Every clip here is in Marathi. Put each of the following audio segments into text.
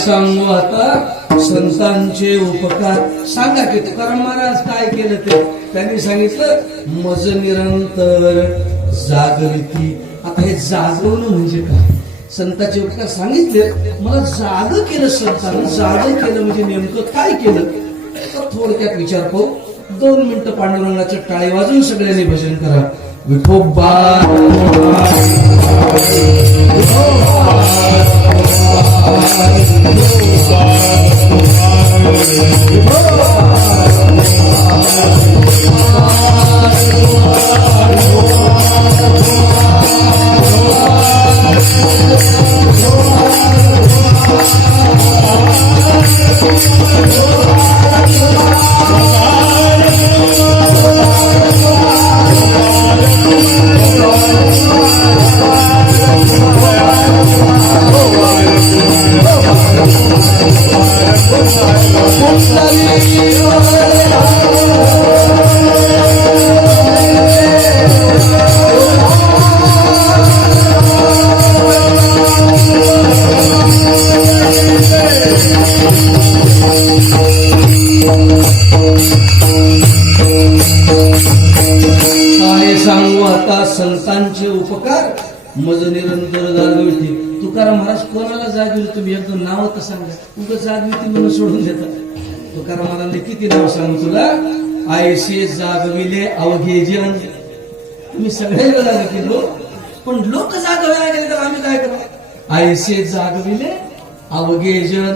सांगू आता संतांचे उपकार सांगा की तुकाराम महाराज काय केलं ते त्यांनी सांगितलं मज निरंतर जागृती. आता हे जागवणं म्हणजे काय? संतांचे उपकार सांगितले, मला जाग केलं संतांनी. जाग केलं म्हणजे नेमकं काय केलं तर थोडक्यात विचार करू. 2 मिनिटं पांडुरंगाचं टाळी वाजून सगळ्यांनी भजन करा. विठोबा संतांचे उपकार मज निरंतर जागविती. तुकाराम महाराज कोणाला जागविले तुम्ही एकदम नाव तर सांगा. उग जागविती म्हणून सोडून देतात. तुकाराम महाराजांनी किती नाव सांगू तुला. आयसे जागविले अवघे जन. तुम्ही सगळ्याला जाग केलो पण लोक जागवायला गेले तर आम्ही काय करू. आयसे जागविले अवघे जन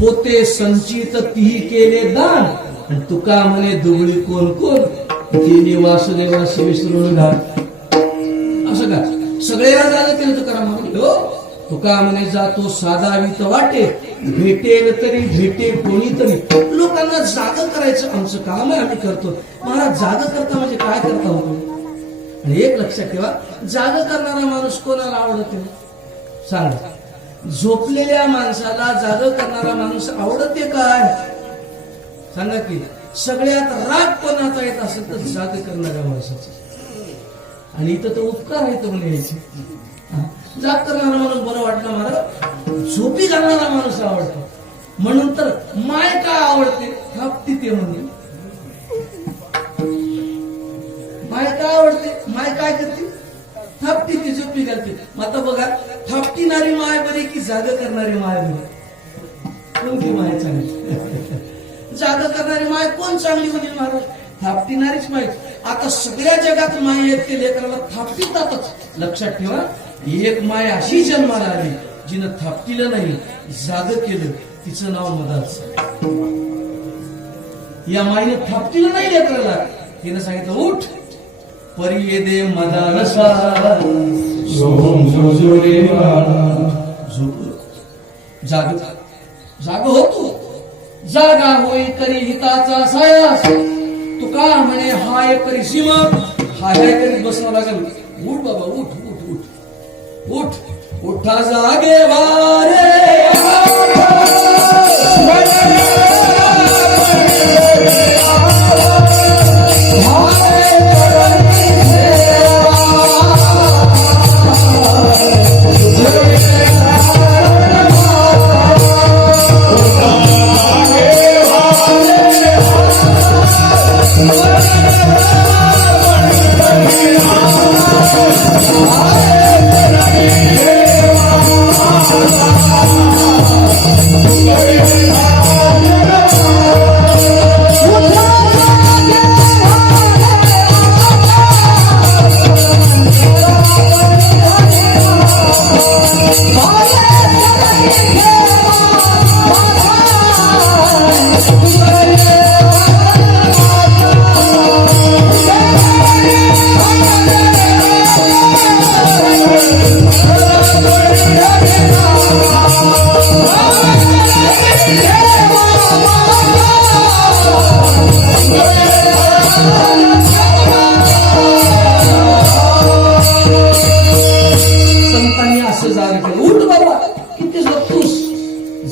होते संचित तीही केले दान. आणि तुका म्हणे दुबळी कोण कोण तिने वासुदेवाशी विसरून घाल. असं का सगळ्याला जाग केलं तुकाराम म्हणे. तुका म्हणे जातो साधावीत वाटे भेटेल तरी भेटे कोणीतरी. लोकांना जाग करायचं आमचं काम आहे, आम्ही करतो. महाराज जाग करता म्हणजे काय करता होतो. आणि एक लक्षात ठेवा, जाग करणारा माणूस कोणाला आवडत सांगा. झोपलेल्या माणसाला जाग करणारा माणूस आवडते काय सांगा की. सगळ्यात राग कोणाचा येत असेल तर जाग करणाऱ्या माणसाचा. आणि इथं तर उपकार आहे तो म्हणायचे. जाग करणारा माणूस बरं वाटलं मला. झोपी घालणारा माणूस आवडतो म्हणून तर माय काय आवडते थापती ते म्हणजे. माय काय आवडते, माय काय करते थापटी ती झोपी घालते. आता बघा थापटीणारी माय बरी की जाग करणारी माय बरी. कोणती माय चांगली. जाग करणारी माय कोण चांगली म्हणजे महाराज. थापटीणारीच माय. आता सगळ्या जगात माय आहेत ते लेकराला थापटीतातच. लक्षात ठेवा, एक माय अशी जन्माला आली जिनं थापटीलं नाही जाग केलं. तिचं नाव मदालसा. या माईनं थापटीलं नाही लेकराला. तिनं सांगितलं उठ परी ये दे मदालसा. जाग जाग होतो. जागा होई करी हिताचा सायास. तुका म्हणे हाय करी सीमा. हाय करीत बसावं लागेल. उठ बाबा उठ उठ उठ उठ. उठा जागे वारे.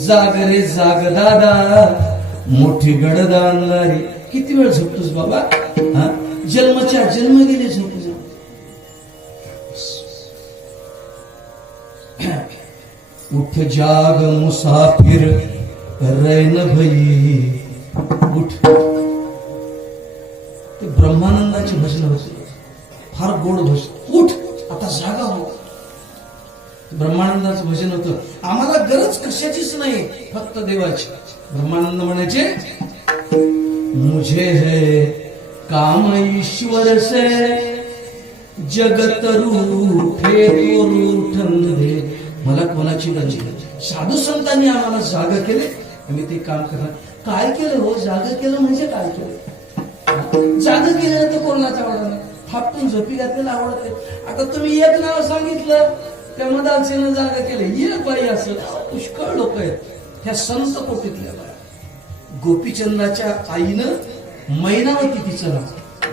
जाग रे जाग दादा, मोठी गडद आणणारी. किती वेळ झोपतोस बाबा? हा, जन्मच्या जन्म गेले झोप. उठ जाग मुसाफिर रैन भई. उठ. ते ब्रह्मानंदाची भजन होती, फार गोड भजन. उठ आता जागा हो. ब्रह्मानंदाचं भजन होतं. आम्हाला गरज कशाचीच नाही, फक्त देवाची. ब्रह्मानंद म्हणायचे, मुझे है काम ईश्वर से, जगत रूठे तो रूठन दे. मला कोणाची गरज नाही. साधू संतांनी आम्हाला जागा केले, आम्ही ते काम करणार. काय केलं हो? जागा केलं म्हणजे काय केलं? जागा केलं तर कोणाला आवडत नाही, फापटून झोपी घातलेला आवडते. आता तुम्ही एक नाव सांगितलं, त्या मदालसेनं जागा केले. एक बाई असं पुष्कळ लोक आहेत, त्या संत कोटीतल्या बाया. गोपीचंदाच्या आईनं मैनावती तिचं नाव,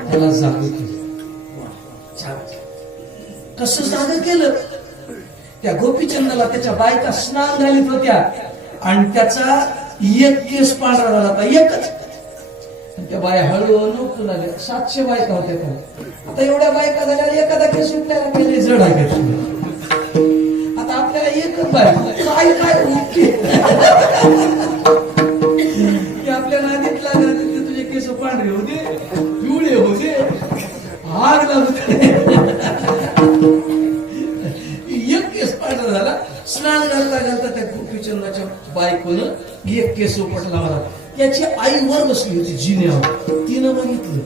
त्याला जागा केलं. कसं जागा केलं? त्या गोपीचंदाला त्याच्या बायका स्नान घालीत होत्या आणि त्याचा एक केस पांढरा झाला होता, एकच. त्या बाया हळूहळू नोकू लागल्या. 700 बायका होत्या त्या. आता एवढ्या बायका झाल्या, एखादा केस सुटल्याला पहिले जड आहे. आता आपल्याला एकच बायका काय काय उठते आपल्या नादीत लागत. तुझे केस पांढरे होते, पिवळे होते, आग लागते. एक केस पांढरा झाला. स्नान घालता घालता त्या गोपीचंदाच्या बायकोनं एक केस उपटला मला. त्याची आई वर बसली होती जिन्यावर. तिनं बघितलं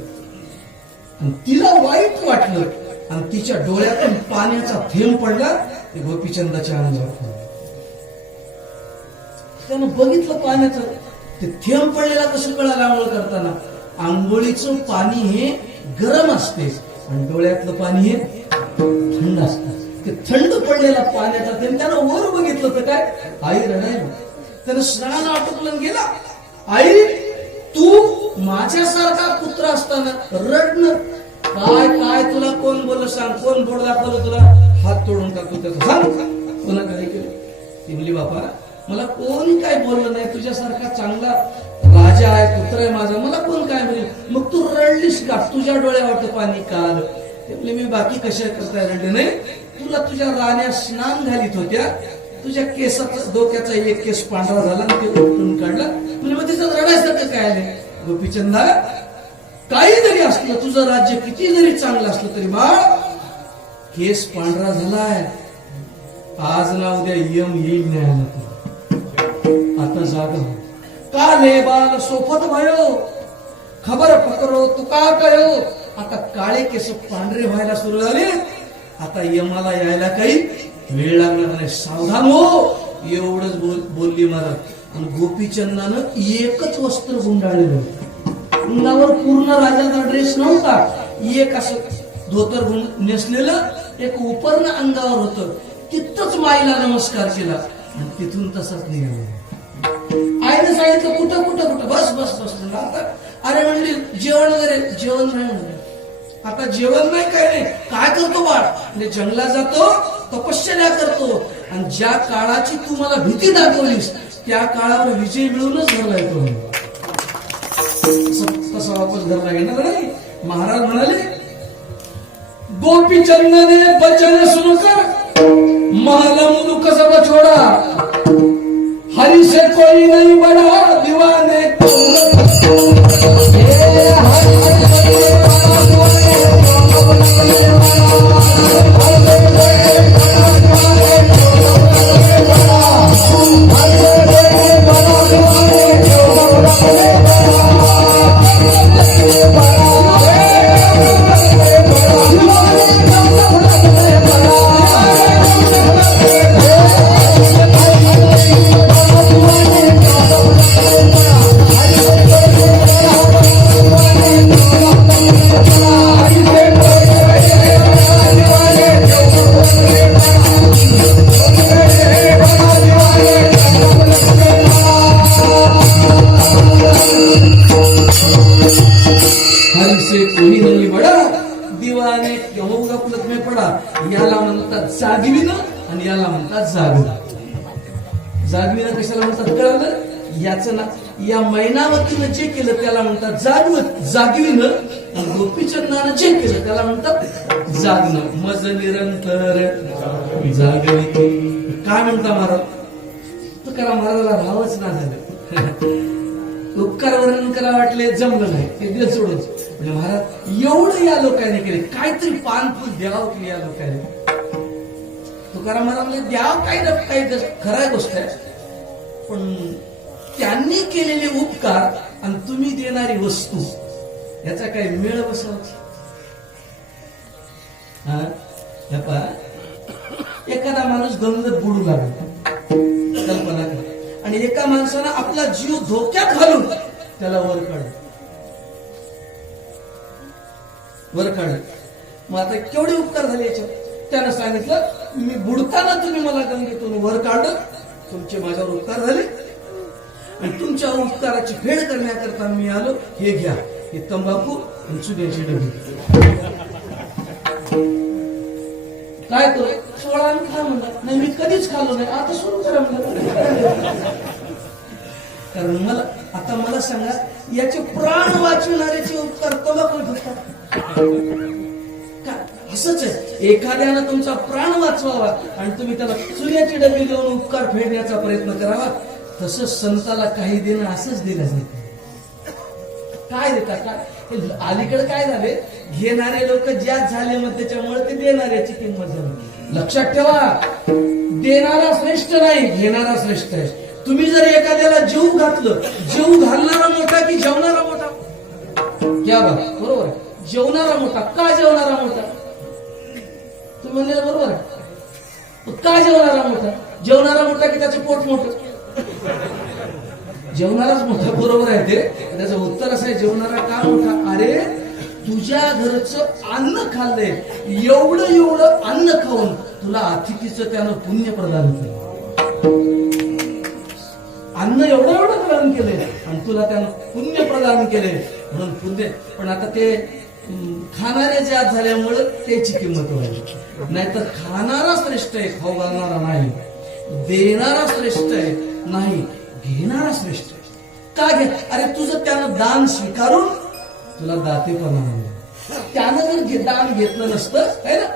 आणि तिला वाईट वाटलं आणि तिच्या डोळ्यातून पाण्याचा थेंब पडला. ते गोपीचंदाच्या अंगावर पडला. त्यानं बघितलं पाण्याचं, ते थेंब पडलेला कसं कळालं? आंघोळ करताना आंघोळीचं पाणी हे गरम असते आणि डोळ्यातलं पाणी हे थंड असतं. ते थंड पडलेला पाण्याचा थेंब त्यानं वर बघितलं तर काय? आई रडायला. त्यानं स्नान आटोपलं गेला. आई, तू माझ्यासारखा पुत्र असताना रडणं काय? काय तुला कोण बोललं सांग? कोण बोट दाखवलं तुला? हात तोडून टाकतो त्याचा, सांग कोणा काय केलं? ती म्हणली, बापा मला कोणी काय बोललं नाही, तुझ्यासारखा चांगला राजा आहे, पुत्र आहे माझा, मला कोण काय बोलले? मग तू रडलीस का? तुझ्या डोळ्यावरचं पाणी काल. ते म्हणले, मी बाकी कशा करताय रडले नाही, तुला तुझ्या राण्या स्नान घालीत होत्या, तुझ्या केसाचा डोक्याचा एक केस पांढरा झाला आणि ते उपटून काढला. म्हणजे मग तिचं रडायसारखं काय नाही? गोपीचंदा, काही जरी असलं, तुझं राज्य किती जरी चांगलं असलं तरी बाळ, केस पांढरा झालाय, आज ना उद्या यम येईल न्यायला. आता जागा हो. काले बाल सोफत भयो, खबर पकरो तुका कयो. आता काळे केस पांढरे व्हायला सुरू झाले. आता यमाला यायला काही वेळ लागणार नाही, सावधान हो. एवढंच बोलली मला. आणि गोपीचंदानं एकच वस्त्र गुंडाळलेलं, अंगावर पूर्ण राजाचा ड्रेस नव्हता, एक असं धोतर नेसलेलं, एक उपरण अंगावर होतं. तिथंच माईला नमस्कार केला आणि तिथून तसाच निघाला. आईने सांगितलं, कुठं कुठं कुठं? बस बस बस. आता अरे म्हणली, जेवण वगैरे? जेवण नाही म्हणलं. आता जेवण नाही, काय नाही. काय करतो बाळ? म्हणजे जंगलात जातो, तपश्चर्या करतो. आणि ज्या काळाची तू मला भीती दाखवलीस त्या काळावर विजय मिळूनच घरला येतो. तसा वापस घरला येणार नाही. महाराज म्हणाले, गोपीचंद ने बचन सुनकर महल मुलुक सब छोड़ा, हरि से कोई नहीं बड़ा दीवाने को जागविणं कशाला म्हणतात कळलं? याचं ना या मैनावतीनं जे केलं त्याला म्हणतात जागविणं, आणि गोपीचंदानं जे केलं त्याला म्हणतात जागणं. मज निरंतर जागविती. काय म्हणता महाराज? तुकाराम महाराजाला राहावंच ना झालं. उपकार वर्णन करा वाटले, जमलं नाही, ते दिल सोडून. म्हणजे महाराज एवढं या लोकांनी केले, काहीतरी पानफुल द्यावं की या लोकांनी. तुकाराम महाराज द्यावं काही खराय गोष्ट आहे, पण त्यांनी केलेले उपकार आणि तुम्ही देणारी वस्तू याचा काही मेळ बसावं. एखादा माणूस गंगेत बुडू लागला, कल्पना करा, आणि एका माणसानं आपला जीव धोक्यात घालून त्याला वर काढलं. मग आता केवढे उपकार झाले याच्यावर? त्यानं सांगितलं मी बुडताना तुम्ही मला गंगेतून वर काढलं, तुमचे माझ्यावर उपकार झाले, आणि तुमच्या उपकाराची फेड करण्याकरता मी आलो. हे घ्या, हे तंबाखू आणि चुन्याची डबी. काय तो 16 आम्ही खा म्हणला. नाही, मी कधीच खाल्लो नाही, आता सुरू करा म्हणलं. कारण मला सांगा, याचे प्राण वाचवणाऱ्याचे उपकार तंबाखू फक्त असंच आहे. एखाद्यानं तुमचा प्राण वाचवावा आणि तुम्ही त्याला चुन्याची डबी देऊन उपकार फेडण्याचा प्रयत्न करावा. तसंच संताला काही देणं असंच दिलं जातं. काय देतात? काय अलीकडे काय झाले, घेणारे लोक ज्याच झाले, मग त्याच्यामुळे ते देणाऱ्याची किंमत झाली. लक्षात ठेवा, देणारा श्रेष्ठ नाही, घेणारा श्रेष्ठ आहे. तुम्ही जर एखाद्याला जीव घातलं, जीव घालणारा मोठा की जेवणारा मोठा? क्या बात, बरोबर आहे. जेवणारा मोठा. का जेवणारा मोठा? तुम्ही म्हणले बरोबर आहे. का जेवणारा मोठा? जेवणारा मोठा की त्याचं पोट मोठं? जेवणाराच मोठा, बरोबर आहे ते. त्याचं उत्तर असं आहे, जेवणारा का मोठा? अरे तुझ्या घरचं अन्न खाल्लंय, एवढं अन्न खाऊन तुला अतिथीचं त्यानं पुण्य प्रदान केलं. अन्न एवढं प्रदान केलंय आणि तुला त्यानं पुण्य प्रदान केले म्हणून पुण्य. पण आता ते खाणारे ज्यात झाल्यामुळे त्याची किंमत वाढली. नाहीतर खाणारा श्रेष्ठ आहे, खाऊ घालणारा नाही. देणारा श्रेष्ठ आहे, नाही घेणारा श्रेष्ठ आहे. का घे? अरे तुझं त्यानं दान स्वीकारून तुला दातेपणा मिळाला. त्यानं जर दान घेतलं नसतं, है ना,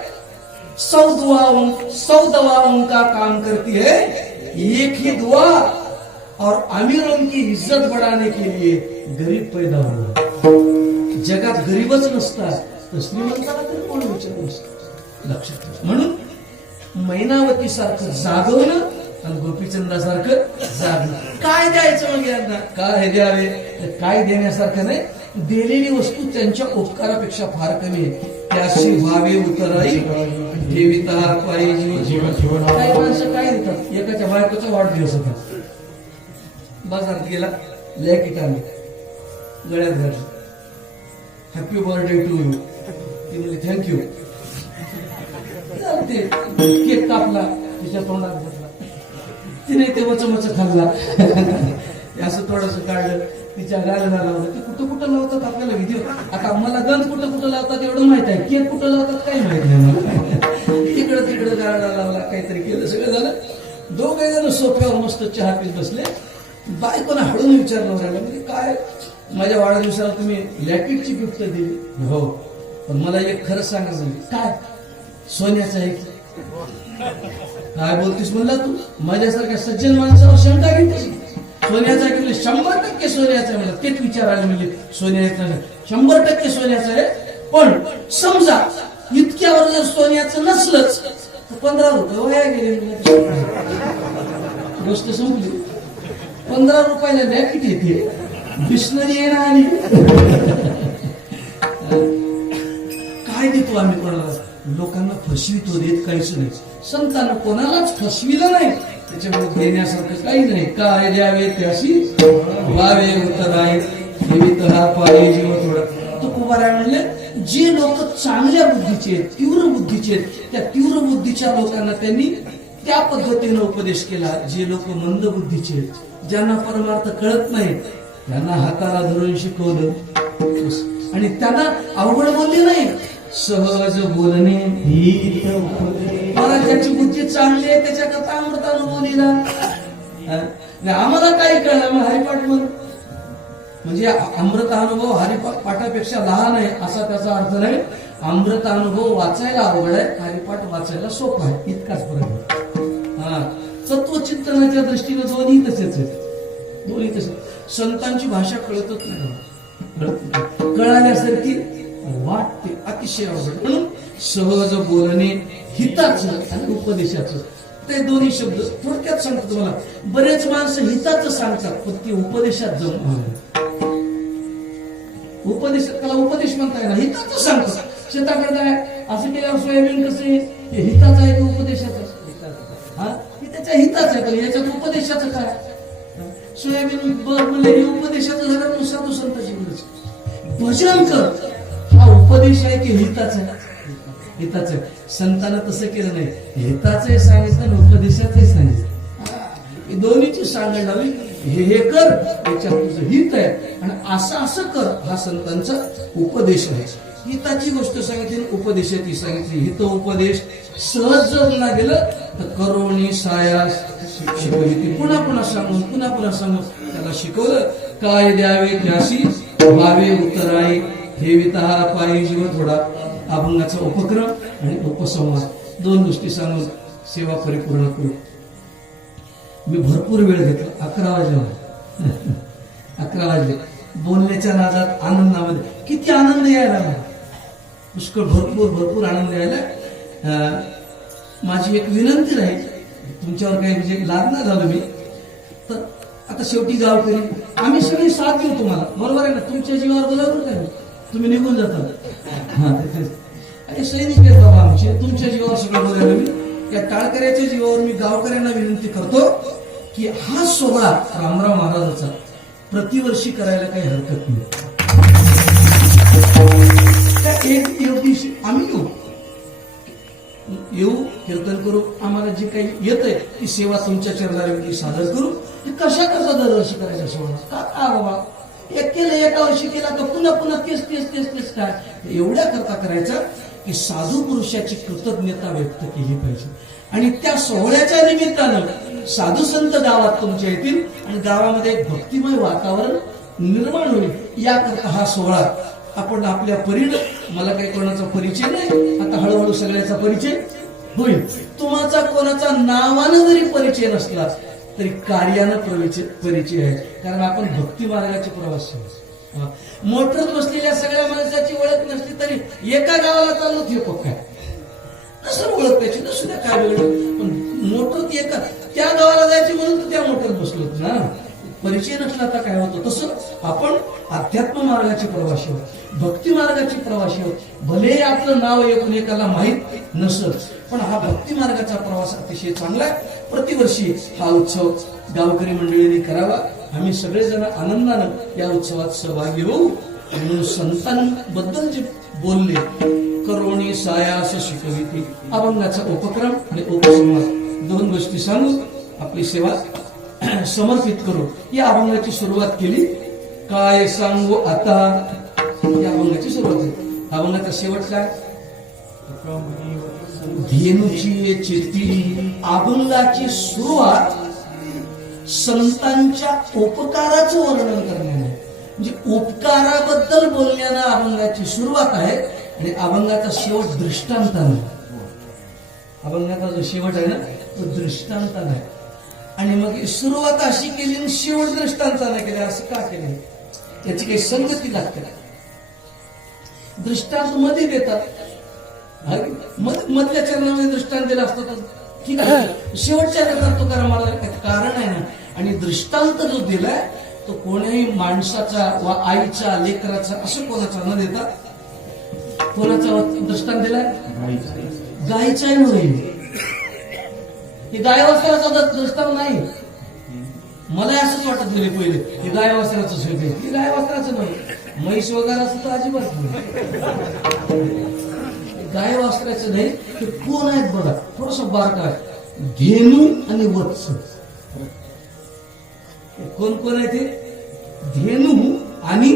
100 दवाओं का काम करती है, एक ही दुआ और अमीरों की इज्जत बढ़ाने के लिए गरीब पैदा हुआ. जगात गरीबच नसतात तर श्रीमंताला तरी कोण विचारत नसतं. लक्षात ठेवा. म्हणून मैनावती सारखं जागवणं आणि गोपीचंदासारखं जागणं. काय द्यायचं मग यांना? काय द्यावे? काय देण्यासारखं नाही. दिलेली वस्तू त्यांच्या उपकारापेक्षा फार कमी आहे. त्याशी व्हावे उतराई ठेविता पाहिजे. काही माणसं काय देतात? एकाच्या बायकोचा वाढदिवस होता, बाजारात गेला, लॅकिट आली, गळ्यात घातली, हॅपी बर्थडे टू यू. ती म्हणजे थँक्यू. ते केक कापला, तिच्या तोंडात घातला, तिने ते वचमच खाल्ला. असं थोडस काढलं, तिच्या गालाला लावलं. ते कुठं लावतात आपल्याला विधी. आता मला गंध कुठं लावतात एवढं माहित आहे, केक कुठं लावतात काही माहित नाही मला. तिकडं गाळाला लावला, काहीतरी केलं, सगळं झालं. दोघे जण सोफ्यावर मस्त चहा पीत बसले. बायकोनं हळून विचारलं राहिलं, म्हणजे काय माझ्या वाढदिवसाला तुम्ही लॅकिटची गिफ्ट दिली? हो, पण मला एक खरं सांगायचं, काय सोन्याचं आहे की? काय बोलतीस म्हणला तू? माझ्यासारख्या सज्जन माणसावर शंका घेतली. सोन्याचा आहे की? 100% सोन्याचा आहे. मला तेच विचारायला म्हणजे सोन्याचं 100% सोन्याचं आहे. पण समजा इतक्यावर जर सोन्याचं नसलंच तर 15 रुपये वया गेले. गोष्ट संपली. 15 रुपयाला लॅकिट येते, बिस्लरी येणं आली. काय देतो आम्ही कोणाला? लोकांना फसवितो, देत काहीच नाही. संतांना कोणालाच फसविलं नाही, त्याच्यामुळे देण्यासारखं काही नाही. काय द्यावे त्याशी व्हावे उतराई ठेवित हा पाय जीव थोडा. तुकोबाराय म्हणले, जे लोक चांगल्या बुद्धीचे आहेत, तीव्र बुद्धीचे आहेत, त्या तीव्र बुद्धीच्या लोकांना त्यांनी त्या पद्धतीने उपदेश केला. जे लोक मंद बुद्धीचे आहेत, ज्यांना परमार्थ कळत नाही, त्यांना हाताला धरून शिकवलं आणि त्यांना अवघड बोलले नाही, सहज बोलणे. मला ज्याची बुद्धी चांगली आहे त्याच्याकरता अमृतानुभव दिला. आणि आम्हाला काय कळलं मग हरिपाठ म्हणजे अमृत अनुभव हरिपाठापेक्षा लहान आहे असा त्याचा अर्थ नाही. अमृत अनुभव वाचायला अवघड आहे, हरिपाठ वाचायला सोपं आहे, इतकाच फरक आहे. तत्वचिंतनाच्या दृष्टीने दोन्ही तसेच आहेत, दोन्ही तसे. संतांची भाषा कळतच नाही, कळाल्यासारखी वाटते, अतिशय अवघड. म्हणून सहज बोलणे हिताचं आणि उपदेशाचं, ते दोन्ही शब्द थोडक्यात सांगतो तुम्हाला. बरेच माणसं हिताचं सांगतात पण ती उपदेशात जमून उपदेश, त्याला उपदेश म्हणता येणार, हिताचं सांगतात. शेताकडे काय असं केल्यावर सोयाबीन कसं आहे, हिताचं आहे की उपदेशाचं? हा, त्याच्या हिताचं आहे, पण याच्यात उपदेशाचं काय? सोयाबीन म्हणले हे उपदेशाचं झालं म्हणून साधू संतांची गरज. भजन कर हा उपदेश आहे की हिताचं आहे? हिताचं आहे. संतांना तसं केलं नाही, हिताचं सांगितलं आणि उपदेशाचं सांगितलं, दोन्हीची सांगण लावली. हे कर याच्यात तुझं हित आहे आणि असं कर हा संतांचा उपदेश आहे. हिताची गोष्ट सांगितली, उपदेशाची सांगितली. हित उपदेश सहज जर ना गेलं तर करोणी सायास शिकवली. पुन्हा सांगून त्याला शिकवलं. काय द्यावे त्याशी व्हावे उत्तराई, ठेविता पायी जीव थोडा. अभंगाचा उपक्रम आणि उपसंवाद दोन गोष्टी सांगून सेवा परिपूर्ण करू. मी भरपूर वेळ घेतला, 11 वाजले. बोलण्याच्या नादात आनंदामध्ये किती आनंद यायला मला, पुष्कळ भरपूर आनंद यायला. माझी एक विनंती राहील, तुमच्यावर काही म्हणजे लागणार झालं मी तर आता शेवटी गावकरी आम्ही सगळी साथ देऊ तुम्हाला, बरोबर आहे ना? तुमच्या जीवावर बोलावं काय, तुम्ही निघून जाता. आणि सैनिक आहेत बाबा आमचे, तुमच्या जीवावर सगळं बोलायला मी. या टाळकऱ्याच्या जीवावर मी गावकऱ्यांना विनंती करतो की हा सोहळा रामराव महाराजाचा प्रतिवर्षी करायला काही हरकत नाही. एक दिवशी आम्ही येऊ कीर्तन करू, आम्हाला जे काही येत आहे ती सेवा तुमच्या चरणाऱ्यावरती सादर करू. कशा दरवर्षी करायचा सोहळा का बाबा? एक केलं एका वर्षी केला तर पुन्हा तेच काय? एवढ्या करता करायचं की साधू पुरुषाची कृतज्ञता व्यक्त केली पाहिजे. आणि त्या सोहळ्याच्या निमित्तानं साधू संत गावात तुमच्या येतील आणि गावामध्ये एक भक्तिमय वातावरण निर्माण होईल. याकरता हा सोहळा आपण आपल्या परीनं, मला काही कोणाचा परिचय नाही, आता हळूहळू सगळ्याचा परिचय होईल. तुम्हाचा कोणाचा नावानं जरी परिचय नसला तरी कार्यानं परिचय आहे, कारण आपण भक्ती मार्गाचे प्रवासी आहोत. मोटरत बसलेल्या सगळ्या माणसाची ओळख नसली तरी एका गावाला चाललो हे काय नसं ओळख त्याची नसू द्या, काय वेगळं. पण मोटर एका त्या गावाला जायची म्हणून तर त्या मोटरत बसलो ना, परिचय नसला तर काय होतं. तसं आपण अध्यात्म मार्गाचे प्रवासी आहोत, भक्ती मार्गाचे प्रवासी आहोत. भले आपलं नाव एकमेकाला माहीत नसत, पण हा भक्ती मार्गाचा प्रवास अतिशय चांगला आहे. प्रतिवर्षी हा उत्सव गावकरी मंडळींनी करावा. आम्ही सगळेजण आनंदानं या उत्सवात सहभागी होऊ. म्हणून संतांबद्दल जे बोलले, करोणी सायास शिकविती, अभंगाचा उपक्रम आणि उपसंवाद दोन गोष्टी सांगून आपली सेवा समर्पित करू. या अभंगाची सुरुवात केली. काय सांगू आता, या अभंगाची सुरुवात झाली. अभंगाचा शेवट काय? धेनुची चित्ती. अभंगाची सुरुवात संतांच्या उपकाराचं वर्णन करण्याने, म्हणजे उपकाराबद्दल बोलण्यानं अभंगाची सुरुवात आहे. आणि अभंगाचा शेवट दृष्टांतानं. अभंगाचा जो शेवट आहे ना तो दृष्टांतानं आहे. आणि मग सुरुवात अशी केली आणि शेवट दृष्टांतानं केली, असं का केलं? त्याची काही संगती लागते. दृष्टांत मध्ये देतात, मधल्या चरणामध्ये दृष्टांत दिला असतो तर ठीक आहे, शेवटच्या चरणात तो करा मला कारण आहे ना. आणि दृष्टांत जो दिलाय तो कोण्याही माणसाचा वा आईचा लेकराचा असं कोणाचा न देता कोणाचा दृष्टांत दिलाय? गायचा आहे म्हणून. हे गाय वासराचा दृष्टांत नाही. मला असंच वाटत गेले पहिले हे गाय वासराचं शेवटी, हे गाय वासराचं नाही. म्हैस वगैरे असं तर अजिबात नाही. गाय वासराचं नाही. ते कोण आहेत बघा, थोडस बारका आहे. धेनू आणि वत्स. कोण कोण आहे ते? धेनू आणि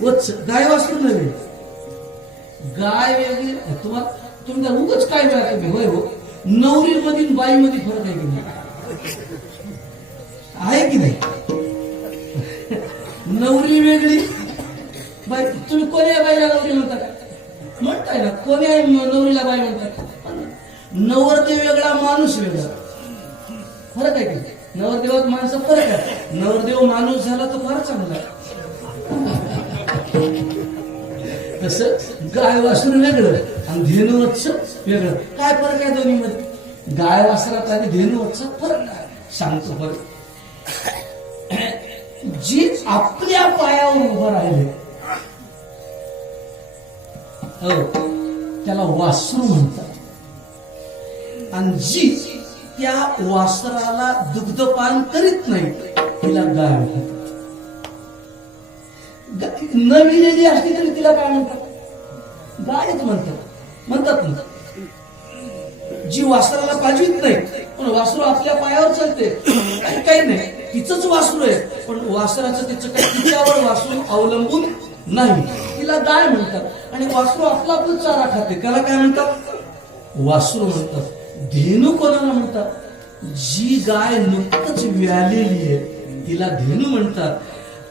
वत्स. गाय वासरू नव्हे, गाय वेगळी. तुम्हाला तुम्ही उगाच काय मिळालं होय हो, नवरी मध्ये बाई मध्ये फरक आहे की नाही? आहे की नाही? नवरी वेगळी बाई, तुम्ही कोणी आहे बाईला नवरी म्हणता का? म्हणताय ना, कोणी आहे नवरीला बाई म्हणतात? नवरदेव वेगळा, माणूस वेगळा. फरक आहे की नवरदेवात माणसं फरक आहे. नवरदेव माणूस झाला तो फार चांगला. तसं गाय वासरू वेगळं आणि धेनू वत्स वेगळं. काय फरक आहे दोन्ही मध्ये? गाय वासरात आणि धेनू वत्सात फरक काय सांगतो फरक. जी आपल्या पायावर उभं राहिले हो त्याला वासरू म्हणतात, आणि जी त्या वासराला दुग्धपान करीत नाही तिला गाय म्हणतात. न विलेली असली तरी तिला काय म्हणतात? गायच म्हणतात ना. जी वासराला पाजवीत नाही पण वासरू आपल्या पायावर चालते, काही नाही, तिचंच वासरू आहे, पण वासराचं तिचं काही तिच्यावर वासरू अवलंबून नाही, तिला गाय म्हणतात. आणि वासरू आपला चारा खाते, त्याला काय म्हणतात? वासरू म्हणतात. धेनू कोणाला म्हणतात? जी गाय नुकतच व्यालेली आहे तिला धेनू म्हणतात,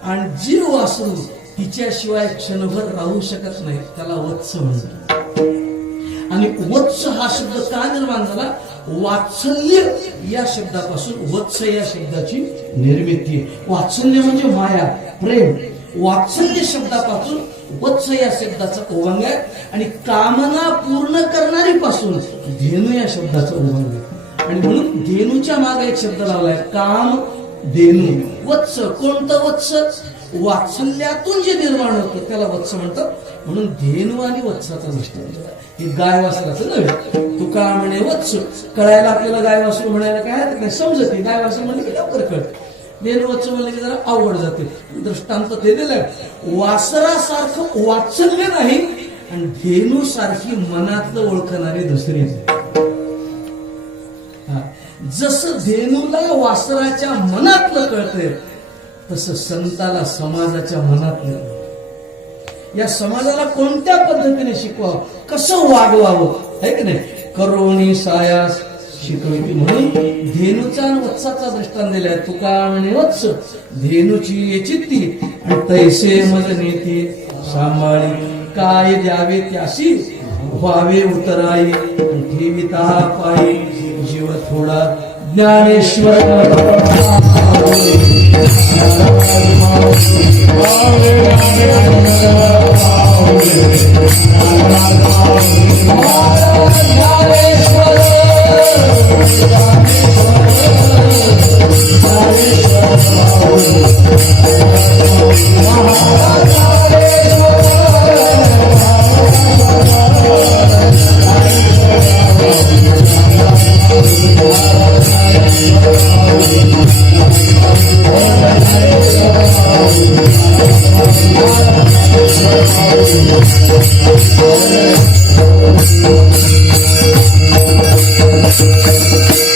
आणि जी वासरू तिच्याशिवाय क्षणभर राहू शकत नाही त्याला वत्स म्हणतात. आणि वत्स हा शब्द का निर्माण झाला? वात्सल्य या शब्दापासून वत्स या शब्दाची निर्मिती. वात्सल्य म्हणजे माया, प्रेम. वात्सल्य शब्दापासून वत्स या शब्दाचा उभंग आहे, आणि कामना पूर्ण करणारी पासून धेनू या शब्दाचा उभंग आहे. आणि म्हणून धेनूच्या मागे एक शब्द लावलाय, काम धेनू. वत्स, कोणतं वत्स? वात्सल्यातून जे निर्माण होतं त्याला वत्स म्हणतात. म्हणून धेनू आणि वत्साचा दृष्टांत. हे गाय वासराचं नव्हे. तुका म्हणे वत्स, कळायला आपल्याला गाय वासरू म्हणायला काय हरकत नाही, समजते. गाय वासरू म्हणले की लवकर कळत, धेनू वत्स म्हणले की जरा अवघड जाते. दृष्टांत ते दिलंय. वासरासारखं वात्सल्य नाही, आणि धेनू सारखी मनातलं ओळखणारी दुसरी. जसं धेनूला वासराच्या मनातलं कळतंय तसं संताला समाजाच्या मनातलं. या समाजाला कोणत्या पद्धतीने शिकवावं, कसं वागवावं, है की नाही? करोनी सायास शिकवती. म्हणून धेनूचा आणि वत्साचा दृष्टांत दिलाय. तुका म्हणे वत्स, धेनूची चित्ती, आणि तैसे मज नेते सांभाळी. काय द्यावे त्याशी व्हावे उतराई, ठेविता पायी जीव थोडा. ज्ञानेश्वर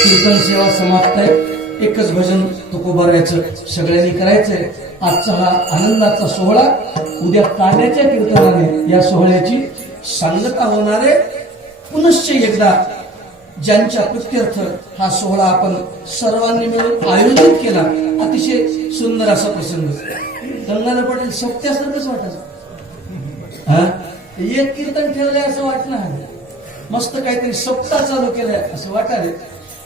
कीर्तन सेवा समाप्त आहे. एकच भजन तुकोबारायचं सगळ्यांनी करायचंय. आजचा हा आनंदाचा सोहळा, उद्या काल्याच्या कीर्तनाने या सोहळ्याची सांगता होणार आहे. पुनश्च एकदा ज्यांच्या प्रित्यर्थ हा सोहळा आपण सर्वांनी मिळून आयोजित केला, अतिशय सुंदर असा प्रसंग. गंगाधर पाटील सोबत्यासारखंच वाटायचं. एक कीर्तन ठेवलंय असं वाटणार, मस्त काहीतरी सप्ताह चालू केलंय असं वाटायला.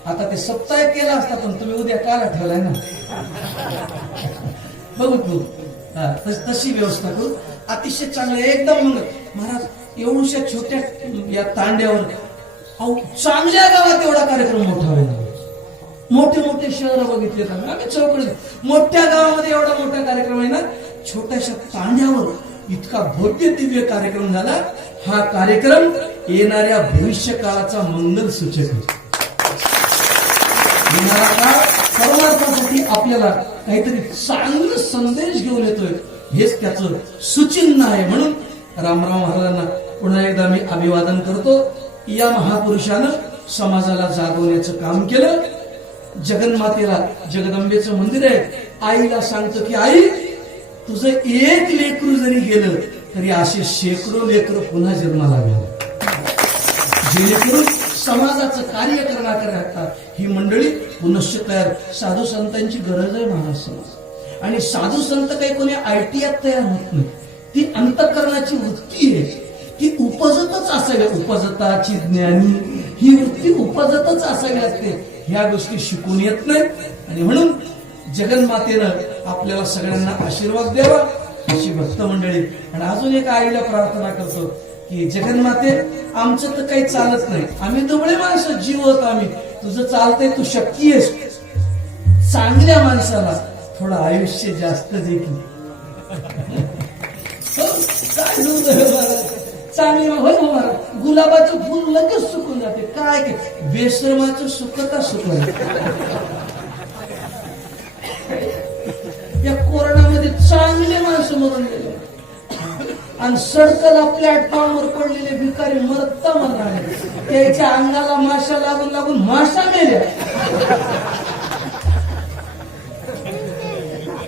आता ते सप्ताह केला असता, पण तुम्ही उद्या काला ठेवलाय ना. बघू तशी व्यवस्था करू. अतिशय चांगलं एकदम. महाराज एवढ्या छोट्या या तांड्यावर चांगल्या गावात एवढा कार्यक्रम मोठा व्हायला. मोठे मोठे शहर बघितले तर आम्ही चौकडे, मोठ्या गावामध्ये एवढा मोठा कार्यक्रम आहे ना, छोट्याशा तांड्यावर इतका भव्य दिव्य कार्यक्रम झाला. हा कार्यक्रम येणाऱ्या भविष्य काळाचा मंगल सूचक आहे. येणारा काळ परमार्थासाठी आपल्याला काहीतरी चांगला संदेश घेऊन येतोय, हेच त्याचं सुचिन्ह आहे. म्हणून रामराव महाराजांना पुन्हा एकदा मी अभिवादन करतो. या महापुरुषानं समाजाला जागवण्याचं काम केलं. जगन्मातेला, जगदंबेचं मंदिर आहे, आईला सांगतो की आई, तुझं एक लेकरू जरी गेलं तरी असे शेकडो लेकरं पुन्हा जन्माला घ्यावं, जेणेकरून समाजाचं कार्य करण्याकरता ही मंडळी पुनश्च तयार. साधू संतांची गरज आहे महाराज समाज. आणि साधू संत काही कोणी आयटीआत तयार होत नाही. ती अंतःकरणाची वृत्ती आहे, ती उपजतच असावी. उपजताची ज्ञानी ही वृत्ती उपजतच असावी लागते. ह्या गोष्टी शिकून येत नाहीत. आणि म्हणून जगन्मातेनं आपल्याला सगळ्यांना आशीर्वाद द्यावा अशी भक्त मंडळी. आणि अजून एक आईला प्रार्थना करतो की जगन्माते, आमचं तर काही चालत नाही, आम्ही दुबळे माणसं, जीवत आम्ही, तुझं चालतंय, तू शक्ती आहेस. चांगल्या माणसाला थोडं आयुष्य जास्त दे की. चांगली होय महाराज, गुलाबाचं फुल लगेच सुकून जाते. काय बेशरमाचं सुकता सुकून. या कोरोनामध्ये चांगले माणसं मरून गेले आणि सडकला प्लॅटफॉर्मवर पडलेले भिकारी मरता मरणार. त्याच्या अंगाला माशा लागून लागून माशा मेल्या.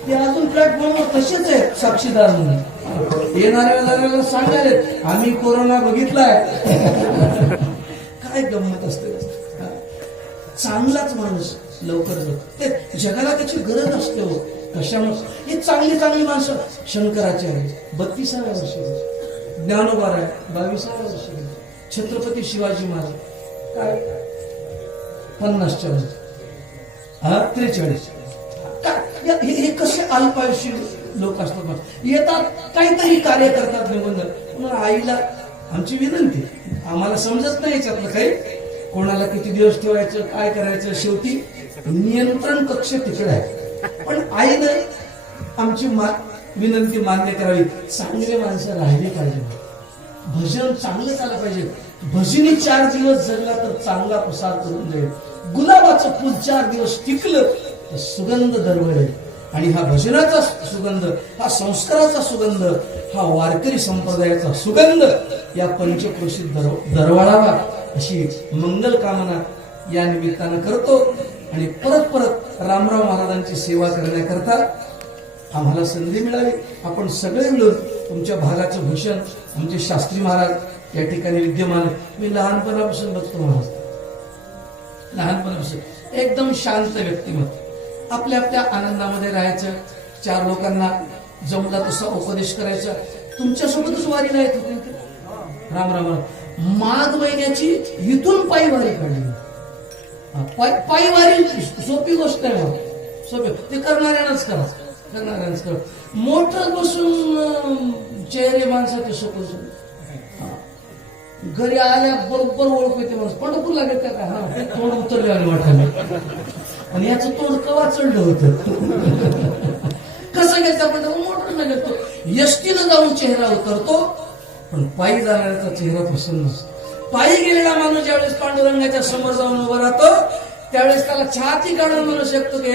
ते अजून प्लॅटफॉर्मवर तसेच आहेत साक्षीदार म्हणून. येणाऱ्या सांगायला आम्ही कोरोना बघितलाय. काय गंमत असते. चांगलाच माणूस लवकर ते जगाला त्याची गरज असते. हो कशामुळे हे चांगली चांगली माणसं शंकराचे आहे 32व्या वर्षी, ज्ञानोबा आहे 22व्या वर्षी, छत्रपती शिवाजी महाराज काय 50च्या वर्षी, 43. काय हे कसे अल्पायुषी लोक असतात. येतात काहीतरी कार्य करतात निबंध. म्हणून आईला आमची विनंती, आम्हाला समजत नाही याच्यातलं काही, कोणाला किती दिवस ठेवायचं काय करायचं, शेवटी नियंत्रण कक्ष तिकडे आहे. पण आईनं आमची विनंती मान्य करावी. चांगले माणसं राहिले पाहिजे, भजन चांगलं झालं पाहिजे. भजनी 4 दिवस जगला तर चांगला प्रसार करून जाईल. गुलाबाचं फुल 4 दिवस टिकलं तर सुगंध दरवळेल. आणि हा भजनाचा सुगंध, हा संस्काराचा सुगंध, हा वारकरी संप्रदायाचा सुगंध या पंचक्रोशीत दरवळावा अशी मंगल कामना या निमित्तानं करतो. आणि परत परत रामराव महाराजांची सेवा करण्याकरता आम्हाला संधी मिळावी. आपण सगळे मिळून तुमच्या भागाचं भूषण आमचे शास्त्री महाराज या ठिकाणी विद्यमान. मी लहानपणापासून बघतो महाराज, लहानपणापासून एकदम शांत व्यक्तिमत्व, आपल्या आपल्या आनंदामध्ये राहायचं, 4 लोकांना जमला तसा उपदेश करायचा. तुमच्यासोबतच वारीला येत होते. रामराम माघ महिन्याची इथून पायी वारी काढली. पायी वारी सोपी गोष्ट आहे. सोपी ते करणाऱ्यानंच करा, करणाऱ्यानंच करा. मोटर बसून चेहरे माणसाचे सोपं. घरी आल्या बरोबर ओळख येते माणूस. पंढरपूरला गेलं का, हा तोंड उतरले आणि वाटलं. आणि याचं तोंड कवा चढलं होतं. कसं गेलं पण मोटर न गेलो. एसटीनं जाऊन चेहरा उतरतो, पण पायी जाणाऱ्याचा चेहरा प्रसन्न असतो. पायी गेलेला माणूस ज्यावेळेस पांडुरंगाच्या समोर जाऊन उभा राहतो त्यावेळेस त्याला छाती काढून म्हणू शकतो की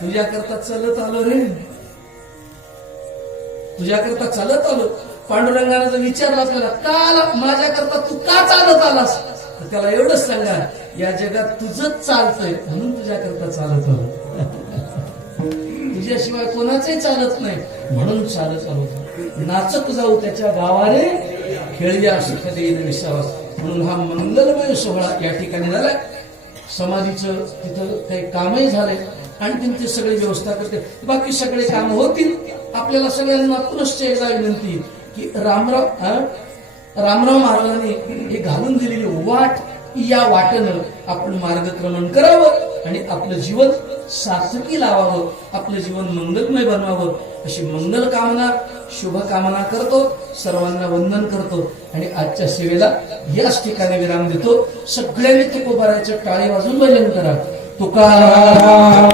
तुझ्याकरता चालत आलो रे, तुझ्याकरता चालत आलो. पांडुरंगाने जर विचारलं आपल्याला का माझ्याकरता तू का चालत आलास, तर त्याला एवढंच सांगा, या जगात तुझंच चालतंय म्हणून तुझ्याकरता चालत आलो. तुझ्याशिवाय कोणाचंही चालत नाही म्हणून चालत आलो. नाचत जाऊ त्याच्या गावाने, खेळया सुख देईन विसावा. म्हणून हा मंगलमय सोहळा या ठिकाणी झालाय. समाधीचं तिथं काही कामही झालंय आणि त्यांची सगळी व्यवस्था करते. बाकी सगळे काम होतील. आपल्याला सगळ्यांना पुनश्च एकदा विनंती की रामराव महाराजांनी हे घालून दिलेली वाट, या वाटेनं आपण मार्गक्रमण करावं आणि आपलं जीवन सार्थकी लावावं, आपलं जीवन मंगलमय बनवावं अशी मंगल कामना, शुभकामना करतो. सर्वांना वंदन करतो आणि आजच्या सेवेला याच ठिकाणी विराम देतो. सगळ्यांनी तुकोबाराचं टाळी वाजून भजन करा. तुकाराम